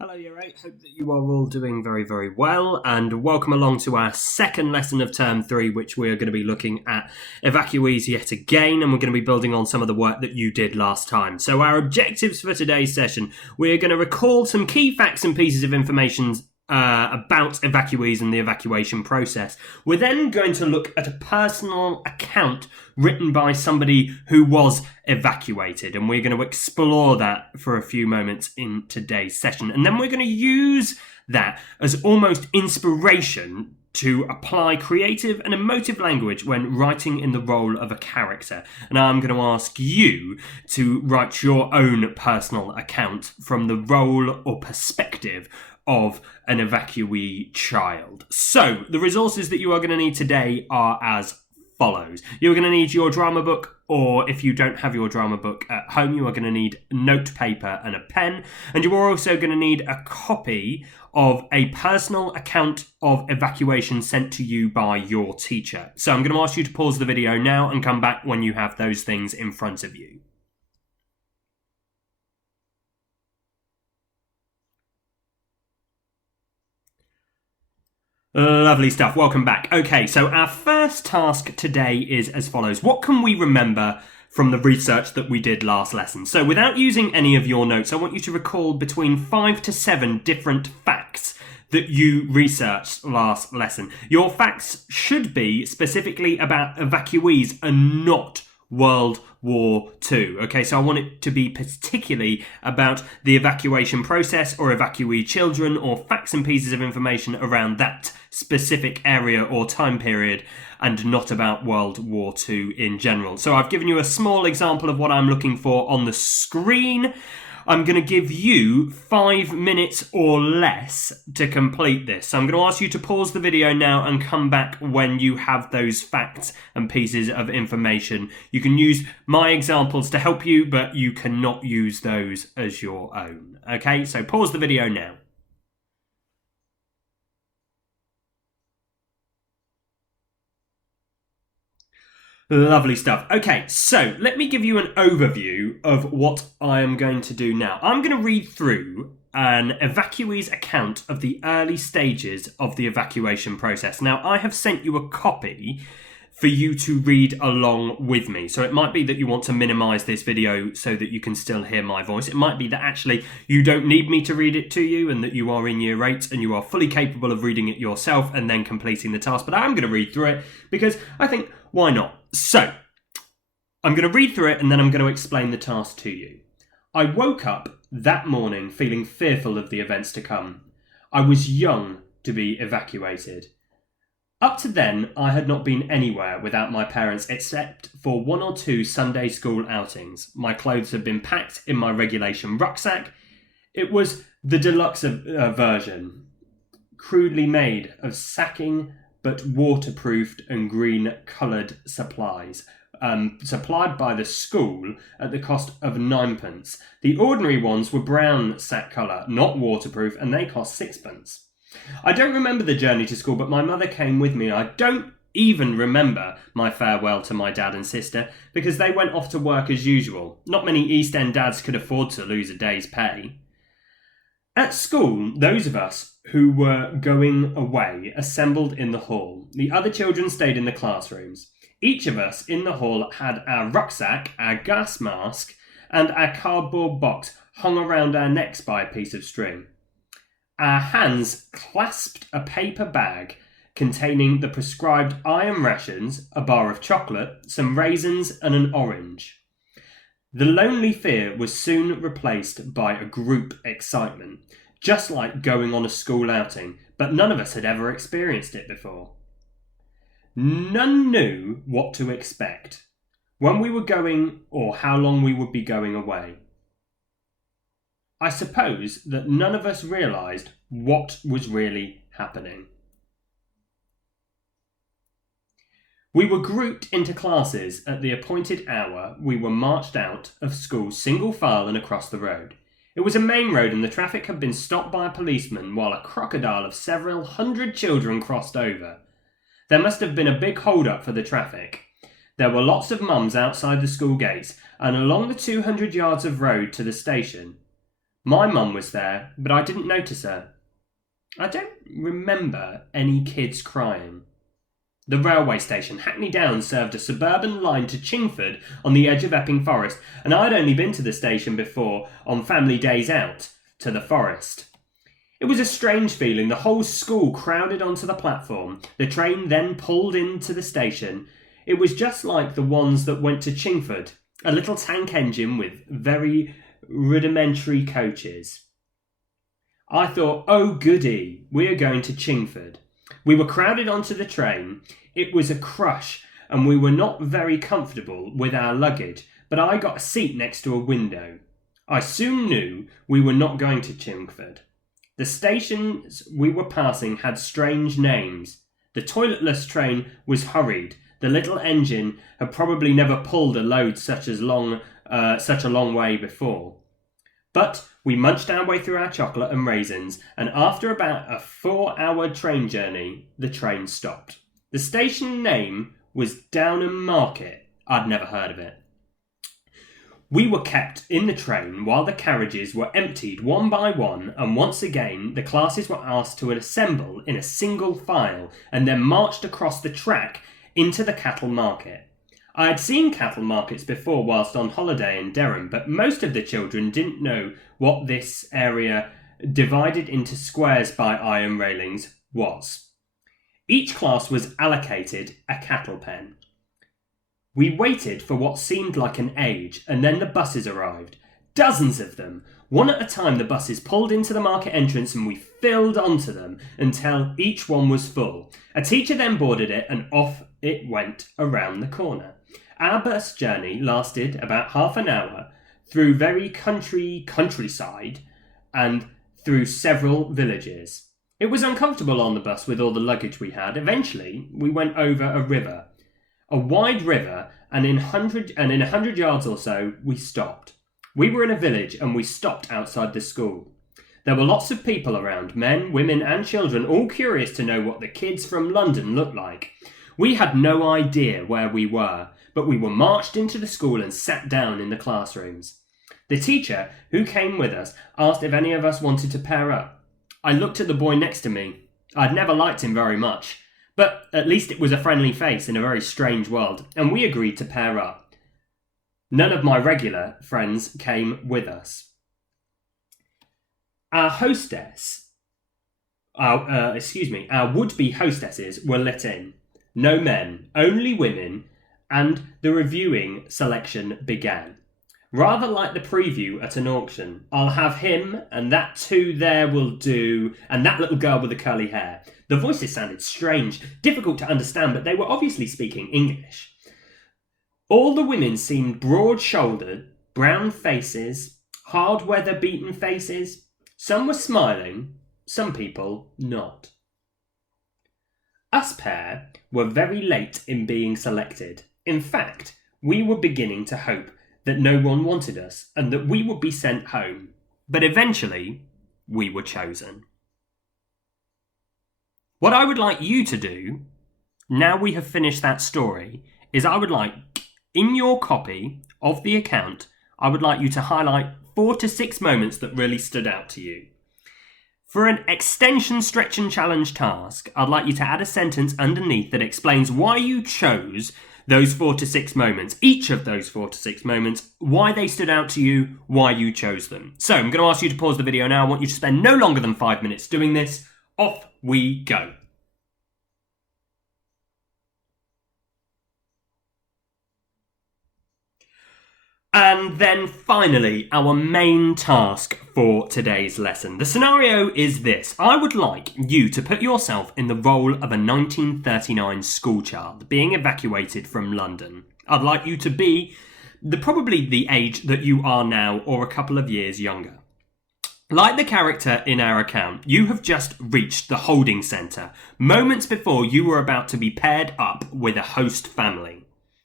Hello, year 8. Hope that you are all doing very, very well, and welcome along to our second lesson of term 3, which we are going to be looking at evacuees yet again, and we're going to be building on some of the work that you did last time. So our objectives for today's session: we're going to recall some key facts and pieces of information about evacuees and the evacuation process. We're then going to look at a personal account written by somebody who was evacuated, and we're going to explore that for a few moments in today's session. And then we're going to use that as almost inspiration to apply creative and emotive language when writing in the role of a character. And I'm going to ask you to write your own personal account from the role or perspective of an evacuee child. So the resources that you are going to need today are as follows. You're going to need your drama book, or if you don't have your drama book at home, you are going to need note paper and a pen. And you are also going to need a copy of a personal account of evacuation sent to you by your teacher. So I'm going to ask you to pause the video now and come back when you have those things in front of you. Lovely stuff. Welcome back. Okay, so our first task today is as follows. What can we remember from the research that we did last lesson? So without using any of your notes, I want you to recall between 5 to 7 different facts that you researched last lesson. Your facts should be specifically about evacuees and not World War II. Okay, so I want it to be particularly about the evacuation process or evacuee children, or facts and pieces of information around that specific area or time period, and not about World War II in general. So I've given you a small example of what I'm looking for on the screen. I'm going to give you 5 minutes or less to complete this. So I'm going to ask you to pause the video now and come back when you have those facts and pieces of information. You can use my examples to help you, but you cannot use those as your own. Okay, so pause the video now. Lovely stuff. Okay, so let me give you an overview of what I am going to do now. I'm going to read through an evacuee's account of the early stages of the evacuation process. Now, I have sent you a copy for you to read along with me. So it might be that you want to minimize this video so that you can still hear my voice. It might be that actually you don't need me to read it to you, and that you are in year 8 and you are fully capable of reading it yourself and then completing the task. But I'm going to read through it because I think, why not? So I'm going to read through it and then I'm going to explain the task to you. I woke up that morning feeling fearful of the events to come. I was young to be evacuated. Up to then, I had not been anywhere without my parents except for 1 or 2 Sunday school outings. My clothes had been packed in my regulation rucksack. It was the deluxe version, crudely made of sacking but waterproofed and green-coloured supplies, supplied by the school at the cost of 9p. The ordinary ones were brown sack colour, not waterproof, and they cost 6p. I don't remember the journey to school, but my mother came with me. I don't even remember my farewell to my dad and sister, because they went off to work as usual. Not many East End dads could afford to lose a day's pay. At school, those of us who were going away assembled in the hall. The other children stayed in the classrooms. Each of us in the hall had our rucksack, our gas mask, and our cardboard box hung around our necks by a piece of string. Our hands clasped a paper bag containing the prescribed iron rations, a bar of chocolate, some raisins, and an orange. The lonely fear was soon replaced by a group excitement, just like going on a school outing, but none of us had ever experienced it before. None knew what to expect, when we were going, or how long we would be going away. I suppose that none of us realised what was really happening. We were grouped into classes at the appointed hour. We were marched out of school single file and across the road. It was a main road and the traffic had been stopped by a policeman while a crocodile of several hundred children crossed over. There must have been a big hold-up for the traffic. There were lots of mums outside the school gates and along the 200 yards of road to the station. My mum was there, but I didn't notice her. I don't remember any kids crying. The railway station, Hackney Downs, served a suburban line to Chingford on the edge of Epping Forest, and I'd only been to the station before on family days out to the forest. It was a strange feeling. The whole school crowded onto the platform. The train then pulled into the station. It was just like the ones that went to Chingford, a little tank engine with very rudimentary coaches. I thought, oh goody, we are going to Chingford. We were crowded onto the train. It was a crush, and we were not very comfortable with our luggage, but I got a seat next to a window. I soon knew we were not going to Chingford. The stations we were passing had strange names. The toiletless train was hurried. The little engine had probably never pulled a load such a long way before. But we munched our way through our chocolate and raisins, and after about a 4-hour train journey, the train stopped. The station name was Downham Market. I'd never heard of it. We were kept in the train while the carriages were emptied one by one, and once again the classes were asked to assemble in a single file and then marched across the track into the cattle market. I had seen cattle markets before whilst on holiday in Durham, but most of the children didn't know what this area, divided into squares by iron railings, was. Each class was allocated a cattle pen. We waited for what seemed like an age, and then the buses arrived. Dozens of them. One at a time the buses pulled into the market entrance and we filled onto them until each one was full. A teacher then boarded it and off it went around the corner. Our bus journey lasted about half an hour through very countryside and through several villages. It was uncomfortable on the bus with all the luggage we had. Eventually, we went over a river. A wide river, and in 100 yards or so, we stopped. We were in a village and we stopped outside the school. There were lots of people around, men, women and children, all curious to know what the kids from London looked like. We had no idea where we were, but we were marched into the school and sat down in the classrooms. The teacher, who came with us, asked if any of us wanted to pair up. I looked at the boy next to me. I'd never liked him very much, but at least it was a friendly face in a very strange world, and we agreed to pair up. None of my regular friends came with us. Our would-be hostesses were let in. No men, only women, and the reviewing selection began. Rather like the preview at an auction. I'll have him, and that too there will do, and that little girl with the curly hair. The voices sounded strange, difficult to understand, but they were obviously speaking English. All the women seemed broad-shouldered, brown faces, hard weather-beaten faces. Some were smiling, some people not. Us pair were very late in being selected. In fact, we were beginning to hope that no one wanted us and that we would be sent home. But eventually, we were chosen. What I would like you to do, now we have finished that story, is I would like, in your copy of the account, I would like you to highlight 4 to 6 moments that really stood out to you. For an extension, stretch and challenge task, I'd like you to add a sentence underneath that explains why you chose those 4 to 6 moments, each of those 4 to 6 moments, why they stood out to you, why you chose them. So I'm going to ask you to pause the video now. I want you to spend no longer than 5 minutes doing this. Off we go. And then finally, our main task for today's lesson. The scenario is this. I would like you to put yourself in the role of a 1939 schoolchild being evacuated from London. I'd like you to be probably the age that you are now or a couple of years younger. Like the character in our account, you have just reached the holding centre, moments before you were about to be paired up with a host family.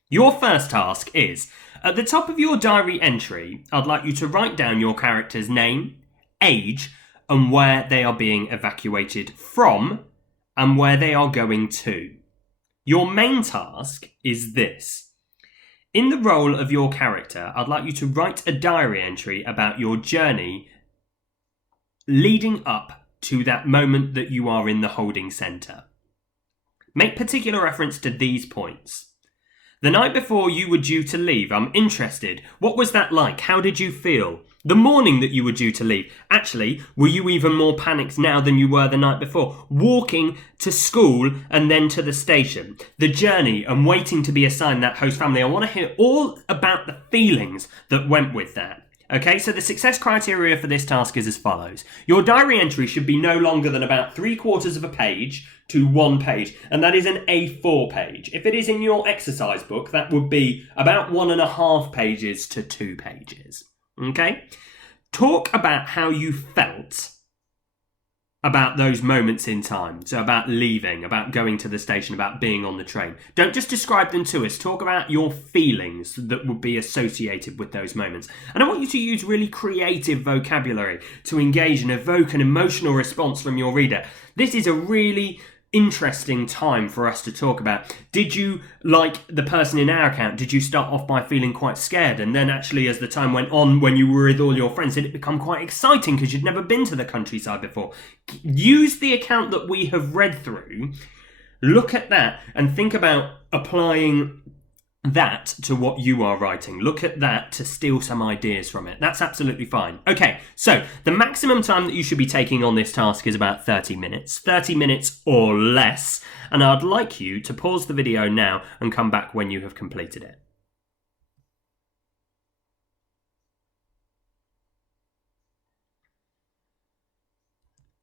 Your first task is, at the top of your diary entry, I'd like you to write down your character's name, age, and where they are being evacuated from, and where they are going to. Your main task is this. In the role of your character, I'd like you to write a diary entry about your journey leading up to that moment that you are in the holding centre. Make particular reference to these points. The night before you were due to leave, I'm interested. What was that like? How did you feel? The morning that you were due to leave. Actually, were you even more panicked now than you were the night before? Walking to school and then to the station. The journey and waiting to be assigned that host family. I want to hear all about the feelings that went with that. Okay, so the success criteria for this task is as follows. Your diary entry should be no longer than about 3/4 of a page to 1 page, and that is an A4 page. If it is in your exercise book, that would be about 1.5 pages to 2 pages. Okay? Talk about how you felt about those moments in time. So about leaving, about going to the station, about being on the train. Don't just describe them to us. Talk about your feelings that would be associated with those moments. And I want you to use really creative vocabulary to engage and evoke an emotional response from your reader. This is a really interesting time for us to talk about. Did you, like the person in our account, did you start off by feeling quite scared, and then actually as the time went on, when you were with all your friends, did it become quite exciting because you'd never been to the countryside before? Use the account that we have read through, look at that and think about applying that to what you are writing. Look at that to steal some ideas from it. That's absolutely fine. Okay, so the maximum time that you should be taking on this task is about 30 minutes. 30 minutes or less. And I'd like you to pause the video now and come back when you have completed it.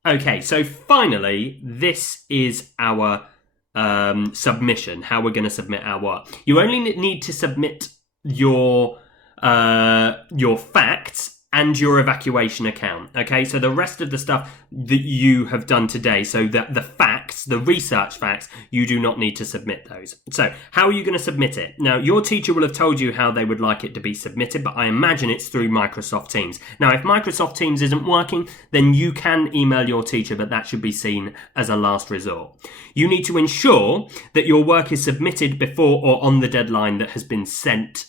Okay, so finally, this is our submission, how we're going to submit our work. You only need to submit your facts and your evacuation account. Okay, so the rest of the stuff that you have done today, so that the facts, the research facts, you do not need to submit those. So how are you going to submit it? Now, your teacher will have told you how they would like it to be submitted, but I imagine it's through Microsoft Teams. Now, if Microsoft Teams isn't working, then you can email your teacher, but that should be seen as a last resort. You need to ensure that your work is submitted before or on the deadline that has been set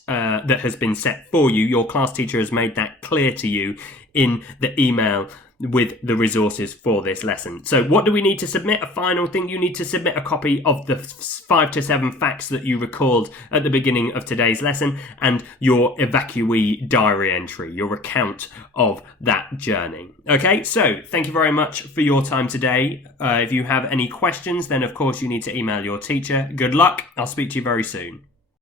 for you. Your class teacher has made that clear to you in the email with the resources for this lesson. So what do we need to submit? A final thing, you need to submit a copy of the 5 to 7 facts that you recalled at the beginning of today's lesson and your evacuee diary entry, your account of that journey. Okay, so thank you very much for your time today. If you have any questions, then of course you need to email your teacher. Good luck. I'll speak to you very soon.